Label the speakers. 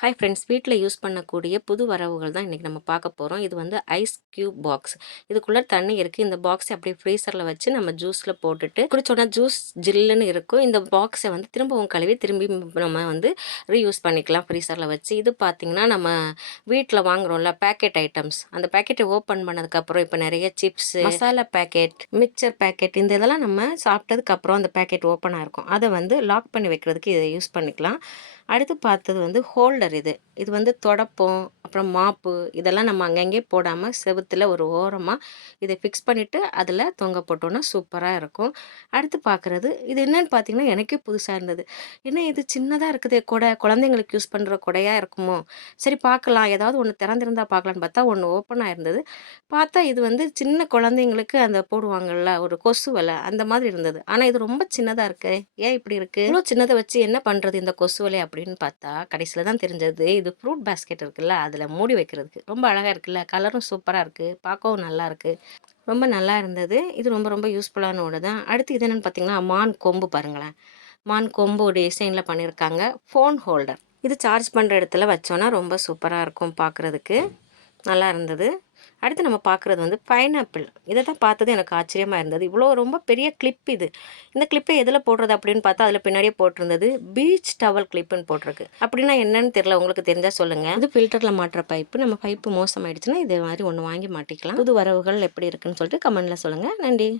Speaker 1: Hi friends வீட்டில் use பண்ணக்கூடிய புது வரவுகள் தான் இன்றைக்கி நம்ம பார்க்க போகிறோம் இது வந்து ஐஸ் க்யூப் பாக்ஸ் இதுக்குள்ளே தண்ணி இருக்குது இந்த பாக்ஸை அப்படியே ஃப்ரீசரில் வச்சு நம்ம ஜூஸில் போட்டுட்டு குடிச்சோன்னா ஜூஸ் ஜில்லுன்னு இருக்கும். இந்த பாக்ஸை வந்து திரும்பவும் கழுவி திரும்பி நம்ம வந்து ரீயூஸ் பண்ணிக்கலாம் ஃப்ரீசரில் வச்சு. இது பார்த்திங்கன்னா நம்ம வீட்டில் வாங்குறோம்ல பேக்கெட் ஐட்டம்ஸ் அந்த பேக்கெட்டை ஓப்பன் பண்ணதுக்கப்புறம் இப்போ நிறைய chips masala packet mixture packet இந்த இதெல்லாம் நம்ம சாப்பிட்டதுக்கப்புறம் அந்த பேக்கெட் ஓப்பனாக இருக்கும். அதை வந்து லாக் பண்ணி வைக்கிறதுக்கு இதை யூஸ் பண்ணிக்கலாம். அடுத்து பார்த்தது வந்து ஹோல்டர் இது. இது வந்து தொடப்பம் அப்புறம் மாப்பு இதெல்லாம் நம்ம அங்கங்கே போடாமல் செவுத்தில் ஒரு ஓரமாக இதை ஃபிக்ஸ் பண்ணிவிட்டு அதில் தொங்க போட்டோன்னா சூப்பராக இருக்கும். அடுத்து பார்க்குறது இது என்னன்னு பார்த்தீங்கன்னா எனக்கே புதுசாக இருந்தது. என்ன இது சின்னதாக இருக்குது கொடை குழந்தைங்களுக்கு யூஸ் பண்ணுற கொடையாக இருக்குமோ? சரி பார்க்கலாம் ஏதாவது ஒன்று திறந்திருந்தா பார்க்கலான்னு பார்த்தா ஒன்று ஓப்பனாக இருந்தது பார்த்தா இது வந்து சின்ன குழந்தைங்களுக்கு அந்த போடுவாங்கள்ல ஒரு கொசு வலை அந்த மாதிரி இருந்தது. ஆனால் இது ரொம்ப சின்னதாக இருக்குது ஏன் இப்படி இருக்குது இவ்வளோ சின்னதை வச்சு என்ன பண்ணுறது இந்த கொசு வலை அப்படின்னு பார்த்தா கடைசியில் தான் தெரிஞ்சது இது ஃப்ரூட் பேஸ்கெட் இருக்குல்ல அதில் மூடி வைக்கிறதுக்கு. ரொம்ப அழகாக இருக்குல்ல? கலரும் சூப்பராக இருக்குது பார்க்கவும் நல்லாயிருக்கு ரொம்ப நல்லா இருந்தது. இது ரொம்ப ரொம்ப யூஸ்ஃபுல்லான ஒன்று தான். அடுத்து இது என்னென்னு பார்த்தீங்கன்னா மான் கொம்பு பாருங்களேன். மான் கொம்பு டிசைனில் பண்ணியிருக்காங்க ஃபோன் ஹோல்டர். இது சார்ஜ் பண்ணுற இடத்துல வச்சோன்னா ரொம்ப சூப்பராக இருக்கும் பார்க்குறதுக்கு நல்லா இருந்தது. அடுத்து நம்ம பார்க்குறது வந்து பைனாப்பிள் இதை தான் பார்த்தது எனக்கு ஆச்சரியமாக இருந்தது. இவ்வளோ ரொம்ப பெரிய கிளிப் இது. இந்த கிளிப்பை எதில் போடுறது அப்படின்னு பார்த்தா அதில் பின்னாடியே போட்டிருந்தது பீச் டவல் கிளிப்புன்னு போட்டிருக்கு. அப்படின்னா என்னன்னு தெரியல உங்களுக்கு தெரிஞ்சால் சொல்லுங்கள் அது ஃபில்டரில் மாட்டுற பைப்பு நம்ம பைப்பு மோசமாயிடுச்சுன்னா இதே மாதிரி ஒன்று வாங்கி மாட்டிக்கலாம். புது வரவுகள் எப்படி இருக்குன்னு சொல்லிட்டு கமெண்டில் சொல்லுங்கள் நன்றி.